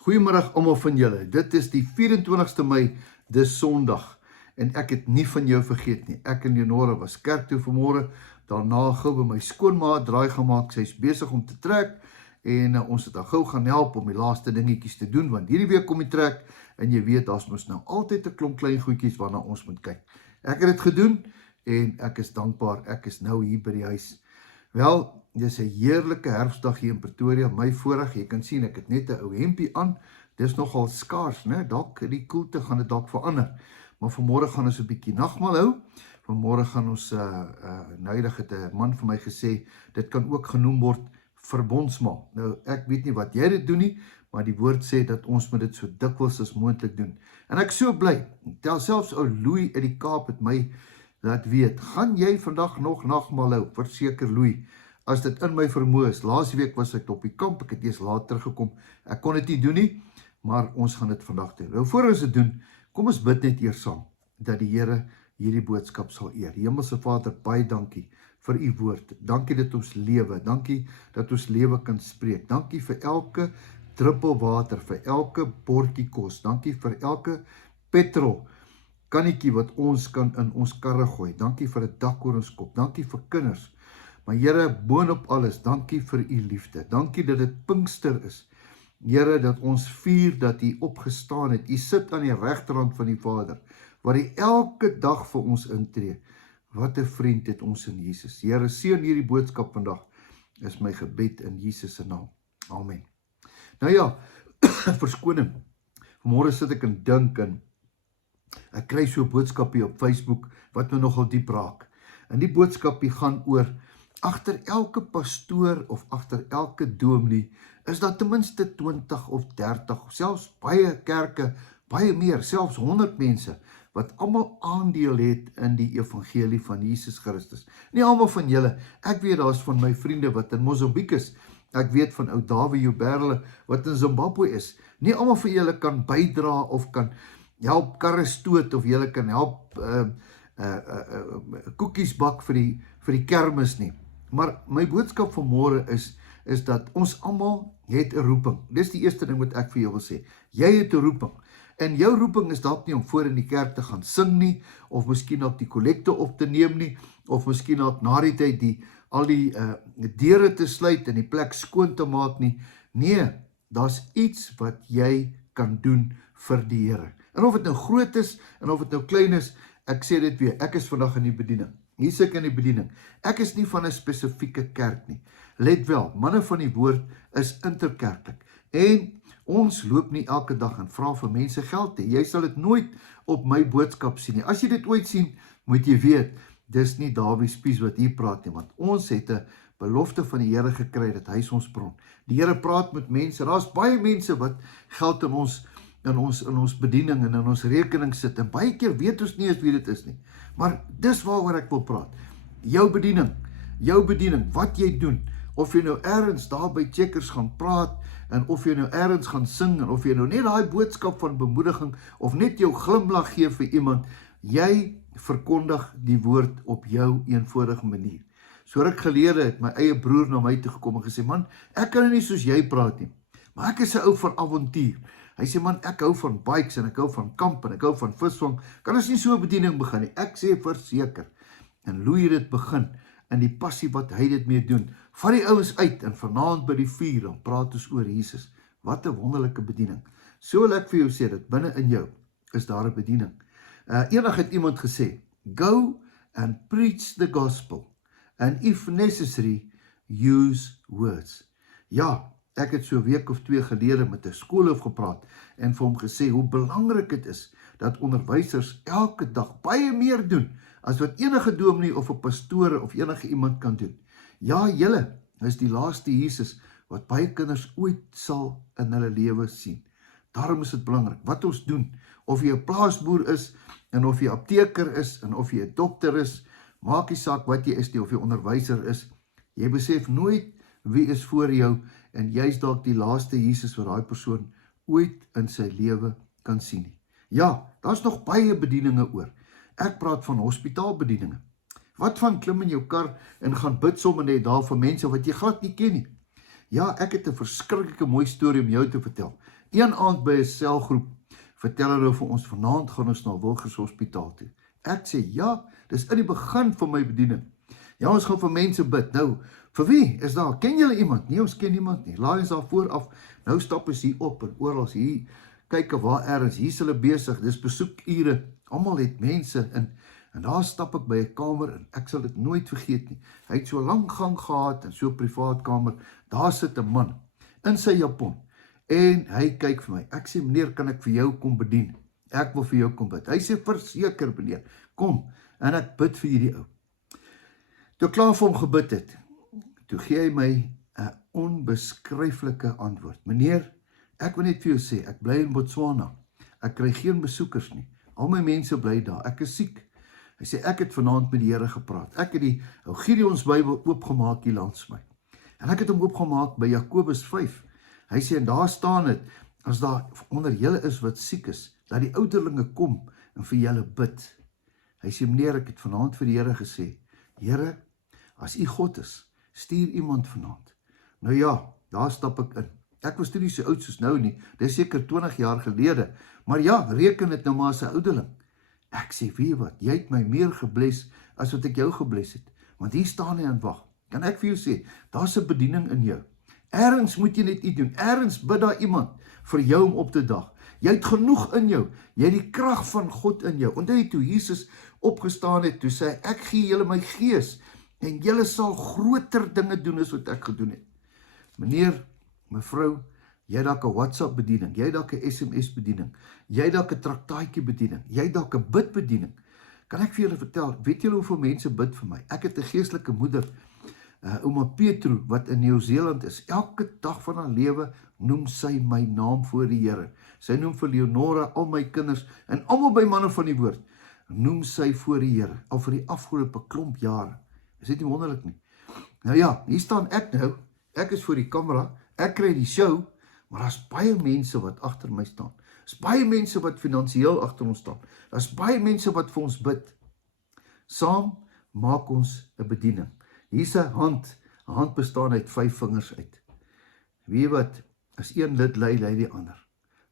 Goeiemiddag almal van julle. Dit is die 24ste Mei, dis Sondag. En ek het nie van jou vergeet nie. Ek en Leonora was kerk toe vanmôre. Daarna gou by my skoonma draai gemaak. Sy's besig om te trek en ons het haar gou gaan help om die laaste dingetjies te doen want hierdie week kom die trek en jy weet daar's mos nou altyd 'n klomp klein goedjies waarna ons moet kyk. Ek het dit gedoen en ek is dankbaar. Ek is nou hier by die huis. Wel, dis 'n heerlike herfsdag hier in Pretoria. My voorreg, jy kan sien ek het net 'n ou hempie aan. Dis nogal skaars, né? Dalk die koelte gaan dit dalk verander. Maar vanmôre gaan ons 'n bietjie nagmaal hou. Vanmôre gaan ons noudag het 'n man vir my gesê, dit kan ook genoem word verbondsmaal. Nou ek weet nie wat jy dit doen nie, maar die woord sê dat ons moet dit so dikwels as moontlik doen. En ek so bly. Tel selfs ou Louis uit die Kaap het my laat weet, gaan jy vandag nog nagmaal hou? Verseker Louis, as dit in my vermoë is. Laas week was ek op die kamp, ek het eers laat teruggekom. Ek kon dit nie doen nie, maar ons gaan dit vandag doen. Nou voor ons dit doen, kom ons bid net eers saam, dat die Here hierdie boodskap sal eer. Hemelse Vader, baie dankie vir u woord. Dankie dat ons lewe, dankie dat ons lewe kan spreek. Dankie vir elke druppel water, vir elke bordjie kos. Dankie vir elke petrol kannetjie wat ons kan in ons karre gooi. Dankie vir 'n dak oor ons kop. Dankie vir kinders. Maar Here, boonop alles, dankie vir u liefde. Dankie dat dit Pinkster is. Here, dat ons vier dat u opgestaan het. U sit aan die regterhand van die Vader, waar hy elke dag vir ons intree. Wat 'n vriend het ons in Jesus. Here, seën hierdie boodskap vandag. Is my gebed in Jesus se naam. Amen. Nou ja, verskoning. Vanmôre sit ek en dink en ek kry so 'n boodskapie op Facebook wat my nogal diep raak. En die boodskapie gaan oor agter elke pastoor of agter elke dominee is daar ten minste 20 of 30, selfs baie kerke, baie meer, selfs 100 mense wat almal aandeel het in die evangelie van Jesus Christus. Nie almal van julle. Ek weet daar's van my vriende wat in Mosambik is. Ek weet van ou Dawie Joberle wat in Zimbabwe is. Nie almal van julle kan bydra of kan help karre stoot of julle kan help koekies bak vir die kermis nie. Maar my boodskap vanmôre is dat ons almal het 'n roeping. Dis die eerste ding wat ek vir jou wil sê. Jy het 'n roeping. En jou roeping is dalk nie om voor in die kerk te gaan sing nie, of miskien op die kollekte op te neem nie, of miskien op na die tyd al die deure te sluit en die plek skoon te maak nie. Nee, daar's iets wat jy kan doen vir die Here. En of dit nou groot is en of dit nou klein is, ek sê dit weer, ek is vandag in die bediening. Hier sit ek in die bediening. Ek is nie van 'n spesifieke kerk nie. Let wel, manne van die woord is interkerklik. En ons loop nie elke dag en vra vir mense geld nie. Jy sal dit nooit op my boodskap sien nie. As jy dit ooit sien, moet jy weet, dis nie Dawie Spies wat hier praat nie, want ons het 'n belofte van die Here gekry dat hy is ons bron. Die Here praat met mense. Daar's baie mense wat geld in ons bediening en in ons rekening sit. En baie keer weet ons nie eens wie dit is nie. Maar dis waaroor ek wil praat. Jou bediening, wat jy doen. Of jy nou ergens daar by Checkers gaan praat, en of jy nou ergens gaan sing, en of jy nou net daai boodskap van bemoediging, of net jou glimlag gee vir iemand, jy verkondig die woord op jou eenvoudige manier. So ruk gelede het my eie broer na my toe gekom en gesê, man, ek kan nie soos jy praat nie, maar ek is 'n ou van avontuur. Hy sê, man, ek hou van bikes, en ek hou van kamp, en ek hou van visvang, kan ons nie so 'n bediening begin nie? Ek sê verseker, en Louis het dit begin, en die passie wat hy dit mee doen, vat die ouens uit, en vanaand by die vuur, dan praat ons oor Jesus. Wat 'n wonderlike bediening. So wil ek vir jou sê, dat binne in jou, is daar 'n bediening. Eendag het iemand gesê, go and preach the gospel, and if necessary, use words. Ja, ek het so 'n week of 2 gelede met 'n skoolhoof gepraat, en vir hom gesê, hoe belangrik dit is, dat onderwysers elke dag baie meer doen, as wat enige dominee of 'n pastoor of enige iemand kan doen. Ja, julle is die laaste Jesus wat baie kinders ooit sal in hulle lewe sien. Daarom is dit belangrik wat ons doen. Of jy 'n plaasboer is, en of jy 'n apteker is, en of jy 'n dokter is, maak nie saak wat jy is nie, of jy onderwyser is. Jy besef nooit wie is voor jou, en jy is dalk die laaste Jesus wat daai persoon ooit in sy lewe kan sien nie. Ja, daar's nog baie bedieninge oor. Ek praat van hospitaalbedieninge. Wat van klim in jou kar en gaan bid sommer net daar vir mense wat jy glad nie ken nie. Ja, ek het 'n verskriklike mooi storie om jou te vertel. Een aand by 'n selgroep vertel hulle vir ons, vanaand gaan ons na Wilgers Hospitaal toe. Ek sê, ja, dis in die begin van my bediening. Ja, ons gaan vir mense bid. Nou, vir wie is daar? Ken julle iemand? Nee, ons ken niemand nie. Laai ons daar vooraf. Nou stap ons hier op en oral hier, kyk waar ergens, hier is hulle besig, dis besoekure. Almal het mense in. En daar stap ek by 'n kamer en ek sal dit nooit vergeet nie. Hy het so 'n lang gang gehad en so 'n privaat kamer. Daar sit 'n man in sy japon en hy kyk vir my. Ek sê, meneer, kan ek vir jou kom bedien? Ek wil vir jou kom bid. Hy sê, verseker meneer, kom. En ek bid vir hierdie ou. Toe ek klaar vir hom gebid het, toe gee hy my 'n onbeskryflike antwoord. Meneer, ek wil net vir jou sê, ek bly in Botswana. Ek kry geen besoekers nie. Al my mense bly daar. Ek is siek. Hy sê, ek het vanaand met die Here gepraat. Ek het die Gideons Bybel oopgemaak hier langs my. En ek het hom oopgemaak by Jakobus 5. Hy sê, en daar staan het, as daar onder julle is wat siek is, dat die ouderlinge kom en vir julle bid. Hy sê, meneer, ek het vanaand vir die Here gesê, Here, as u God is, stuur iemand vanaand. Nou ja, daar stap ek in. Ek was toe nie so oud soos nou nie, dit is seker 20 jaar gelede, maar ja, reken dit nou maar as 'n ouderling. Ek sê, weet wat, jy het my meer gebless as wat ek jou gebless het, want hier staan hy en wag. Kan ek vir jou sê, daar's 'n bediening in jou. Ergens moet jy net iets doen, ergens bid daar iemand vir jou om op te dag. Jy het genoeg in jou, jy het die krag van God in jou. Onthou jy toe Jesus opgestaan het, toe sê hy, ek gee julle my gees, en julle sal groter dinge doen as wat ek gedoen het. Meneer, mevrou, jy het dalk 'n WhatsApp bediening, jy het dalk 'n SMS bediening, jy het dalk 'n traktaatjie bediening, jy het dalk 'n bid bediening. Kan ek vir julle vertel, weet julle hoeveel mense bid vir my? Ek het 'n geestelike moeder, ouma Petro, wat in Nieu-Seeland is. Elke dag van haar lewe noem sy my naam voor die Here. Sy noem vir Leonora, al my kinders, en almal by manne van die woord, noem sy voor die Here, al vir die afgelope klomp jare. Is dit nie wonderlik nie? Nou ja, hier staan ek nou, ek is voor die kamera, ek kry die show, maar daar's baie mense wat agter my staan. Daar's baie mense wat finansiëel agter ons staan. Daar's baie mense wat vir ons bid. Saam maak ons 'n bediening. Hier's 'n hand. 'n Hand bestaan uit 5 vingers uit. Weet jy wat? As een lid lei, lei die ander.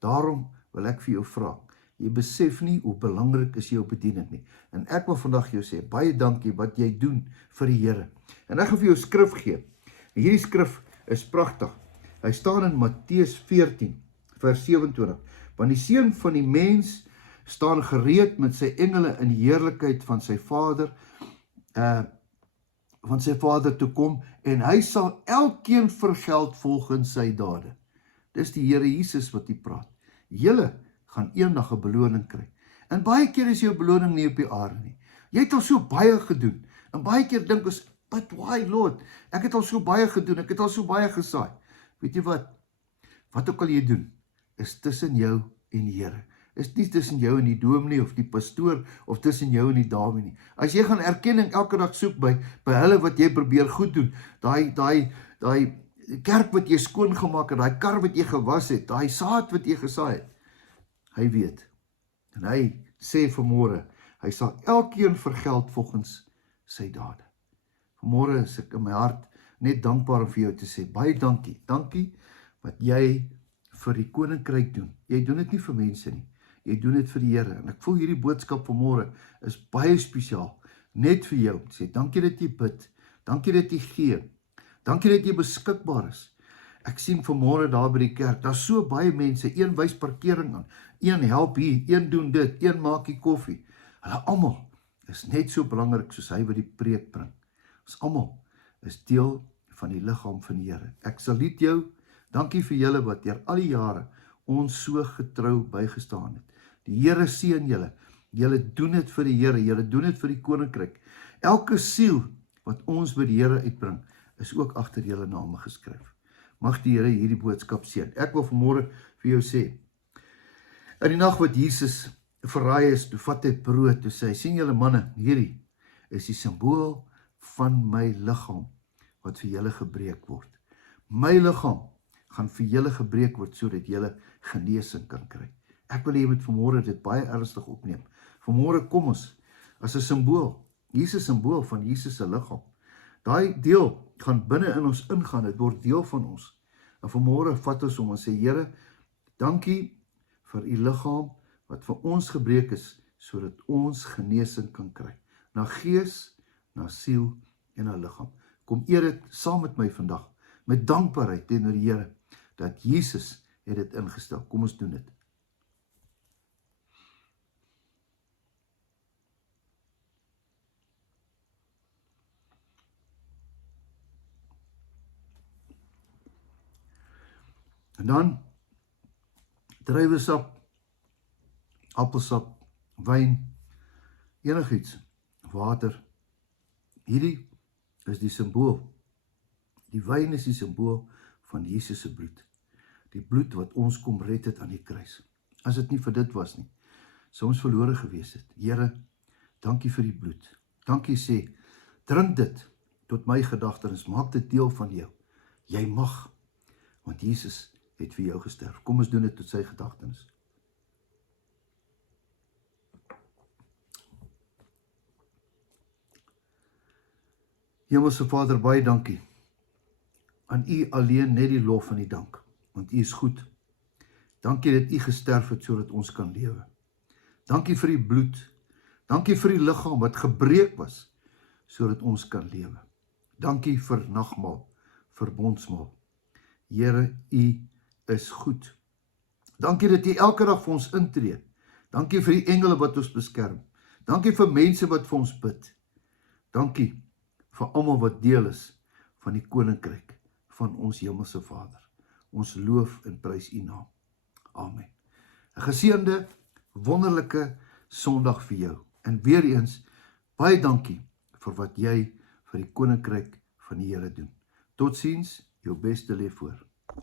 Daarom wil ek vir jou vra, jy besef nie hoe belangrik is jou bediening nie. En ek wil vandag jou sê, baie dankie wat jy doen vir die Here. En ek gaan vir jou skrif gee. En hierdie skrif is pragtig. Hy staan in Matteus 14, vers 27. Want die Seun van die mens staan gereed met sy engele in die heerlikheid van sy Vader, toe kom, en hy sal elkeen vergeld volgens sy dade. Dis die Here Jesus wat hier praat. Julle gaan eendag 'n beloning kry. En baie keer is jou beloning nie op die aarde nie. Jy het al so baie gedoen. En baie keer dink ons, but why Lord? Ek het al so baie gedoen, ek het al so baie gesaai. Weet jy wat? Wat ook al jy doen, is tussen jou en die Here. Is nie tussen jou en die dominee of die pastoor of tussen jou en die dame nie. As jy gaan erkenning elke dag soek by hulle wat jy probeer goed doen, daai kerk wat jy skoon gemaak het, daai kar wat jy gewas het, daai saad wat jy gesaai het, hy weet. En hy sê vanmôre, hy sal elkeen vergeld volgens sy dade. Vanmôre is ek in my hart net dankbaar om vir jou te sê, baie dankie. Dankie wat jy vir die koninkryk doen. Jy doen dit nie vir mense nie. Jy doen dit vir die Here. En ek voel hierdie boodskap vanmôre is baie spesiaal. Net vir jou. Sê, dankie dat jy bid. Dankie dat jy gee. Dankie dat jy beskikbaar is. Ek sien vanmôre daar by die kerk, daar's so baie mense, een wys parkering aan, een help hier, een doen dit, een maak die koffie. Hulle almal is net so belangrik soos hy wat die preek bring. Ons almal is deel van die liggaam van die Here. Ek saluut jou. Dankie vir julle wat deur al die jare ons so getrou bygestaan het. Die Here seën julle. Julle doen dit vir die Here, julle doen dit vir die koninkryk. Elke siel wat ons by die Here uitbring, is ook agter julle name geskryf. Mag die Here hierdie boodskap seën. Ek wil vanmôre vir jou sê, in die nag wat Jesus verraai is, toe vat hy brood, toe sê hy, sien julle manne, hierdie is die simbool van my liggaam, wat vir julle gebreek word. My liggaam gaan vir julle gebreek word, sodat julle genesing kan kry. Ek wil hê jy moet vanmôre dit baie ernstig opneem. Vanmôre kom ons, as 'n simbool, Jesus simbool van Jesus se liggaam. Daai deel gaan binne in ons ingaan, dit word deel van ons. En vanmôre vat ons hom en sê, Here, Dankie vir u liggaam wat vir ons gebreek is, sodat ons genesing kan kry. Na gees, na siel en na liggaam. Kom eer dit saam met my vandag, met dankbaarheid teenoor die Here, dat Jesus het dit ingestel. Kom ons doen dit. En dan druiwesap, appelsap, wyn, enigiets, water. Hierdie is die simbool. Die wyn is die simbool van Jesus se bloed. Die bloed wat ons kom red het aan die kruis. As dit nie vir dit was nie, sou ons verlore gewees het. Here, dankie vir die bloed. Dankie sê, drink dit tot my gedagtenis, maak dit deel van jou. Jy mag, want Jesus het vir jou gesterf. Kom ons doen dit tot sy gedagtenis. Hemelse Vader, baie dankie. Aan u alleen net die lof en die dank, want u is goed. Dankie dat u gesterf het sodat ons kan lewe. Dankie vir die bloed. Dankie vir die liggaam wat gebreek was sodat ons kan lewe. Dankie vir nagmaal, verbondsmaal. Here, u is goed. Dankie dat u elke dag vir ons intree. Dankie vir die engele wat ons beskerm. Dankie vir mense wat vir ons bid. Dankie vir almal wat deel is van die koninkryk van ons hemelse Vader. Ons loof en prys u naam. Amen. 'n Geseënde, wonderlike Sondag vir jou. En weer eens, baie dankie vir wat jy vir die koninkryk van die Here doen. Totsiens, jou beste lê voor.